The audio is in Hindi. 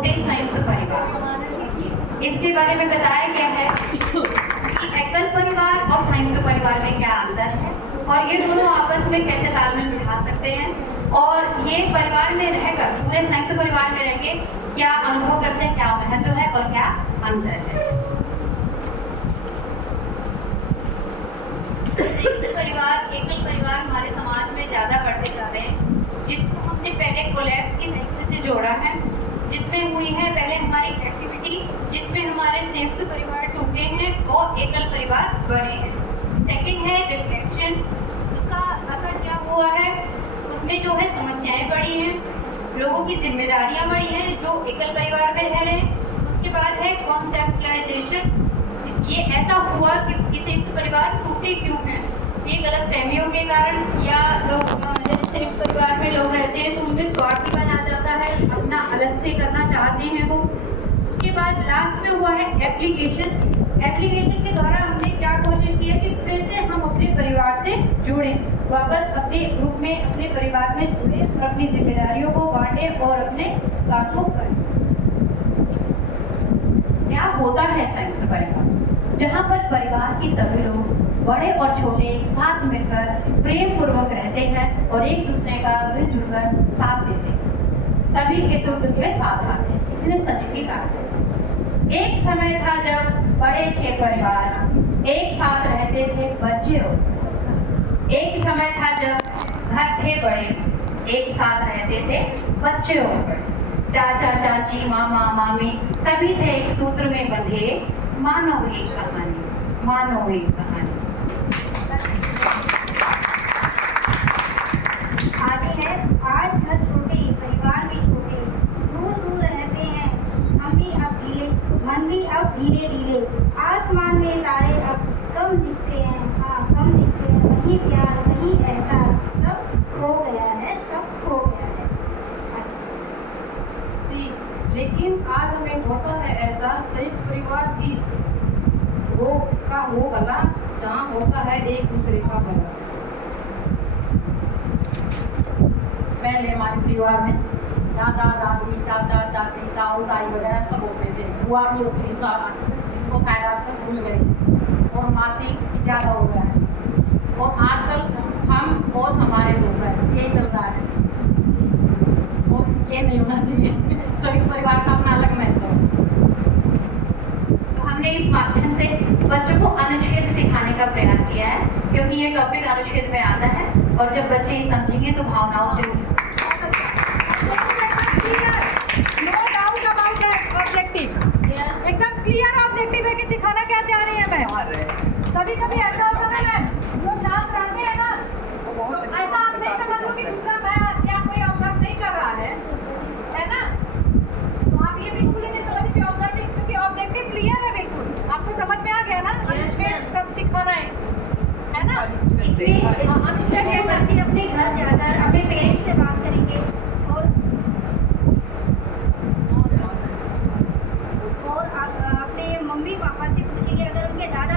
होते संयुक्त परिवार। इसके बारे में बताया गया है कि एकल परिवार और संयुक्त परिवार में क्या अंतर है और ये दोनों आपस में कैसे तालमेल बिठा सकते हैं, और ये परिवार में रहकर, पूरे संयुक्त परिवार में रहकर क्या अनुभव करते हैं, क्या महत्व है और क्या अंतर है। संयुक्त परिवार, एकल परिवार हमारे समाज में ज्यादा बढ़ते जा रहे हैं, जिसको हमने पहले कोलैप्स की साइकिल से जोड़ा है, जिसमें हुई है पहले हमारी एक्टिविटी, जिसमें हमारे संयुक्त परिवार टूटे हैं और एकल परिवार बढ़े हैं। सेकंड है रिफ्लेक्शन, उसका असर क्या हुआ है, उसमें जो है समस्याएं बढ़ी हैं, लोगों की जिम्मेदारियां बढ़ी हैं जो एकल परिवार में रह रहे हैं। उसके बाद है कॉन्सेप्चुअलाइजेशन, ये ऐसा हुआ क्योंकि संयुक्त परिवार टूटे क्यों हैं, ये गलत फहमियों के कारण, या लोग जैसे संयुक्त परिवार में लोग रहते हैं तो उनमें स्वार्थीपन आ जाता है, अपना अलग से करना चाहते हैं वो। उसके बाद लास्ट में हुआ है एप्लीकेशन। एप्लीकेशन के द्वारा हमने क्या कोशिश की है कि फिर से हम अपने परिवार से जुड़ें, वापस अपने ग्रुप में, अपने परिवार में जुड़ें और अपनी जिम्मेदारियों को बांटें और अपने काम को करें। क्या होता है संयुक्त परिवार? जहाँ पर परिवार के सभी लोग, बड़े और छोटे, एक साथ मिलकर प्रेम पूर्वक रहते हैं और एक दूसरे का मिलजुल कर साथ देते हैं, सभी के सुख दुख में साथ आते हैं, इसलिए संयुक्त कहा। एक समय था जब बड़े थे परिवार, एक साथ रहते थे बच्चे और एक समय था जब घर थे बड़े, एक साथ रहते थे बच्चे और बड़े, चाचा चाची, मामा मामी सभी थे एक सूत्र में बंधे, मानो एक कहानी, मानो एक कहानी। आगे है, आज घर छोटे, परिवार भी छोटे, दूर दूर रहते हैं, हम भी अब ढीले, मन भी अब ढीले ढीले, आसमान में तारे अब कम दिखते हैं, हाँ कम दिखते हैं, वही प्यार वही एहसास सब खो गया है, सब खो गया है। लेकिन आज हमें होता है एहसास, संयुक्त परिवार भी वो भला जहाँ होता है एक दूसरे का भला। पहले हमारे परिवार में दादा दादी, चाचा चाची, ताऊ ताई वगैरह सब होते थे, बुआ भी होती थी, जिसको शायद आजकल भूल गए, और मासी भी ज़्यादा हो गया है, और आजकल हम और हमारे दो, बस यही चल रहा है, और ये नहीं होना चाहिए। संयुक्त परिवार का अपना अलग महत्व है। तो हमने इस माध्यम से बच्चों को अनुच्छेद सिखाने का प्रयास किया है, क्योंकि ये टॉपिक अनुच्छेद में आता है और जब बच्चे ये समझेंगे तो भावनाओं से no doubt about that objective, एकदम क्लियर ऑब्जेक्टिव है कि सिखाना क्या चाह रही है मैं। कभी कभी ऐसा होता है मैम, जो शांत रहते हैं ना, तो ऐसा आप नहीं समझो कि दूसरा मैं या कोई ऑब्जर्व नहीं कर रहा है ना, तो आप ये बिल्कुल नहीं समझ कि ऑब्जेक्टिव, क्योंकि ऑब्जेक्टिव क्लियर है बिल्कुल, आपको समझ में आ गया ना, इसमें सब सिखाना है ना। इसमें अनुच्छेद में बच्चे अपने घर जाकर अपने पेरेंट्स से बात करेंगे और अपने मम्मी पापा से पूछेंगे, अगर उनके दादा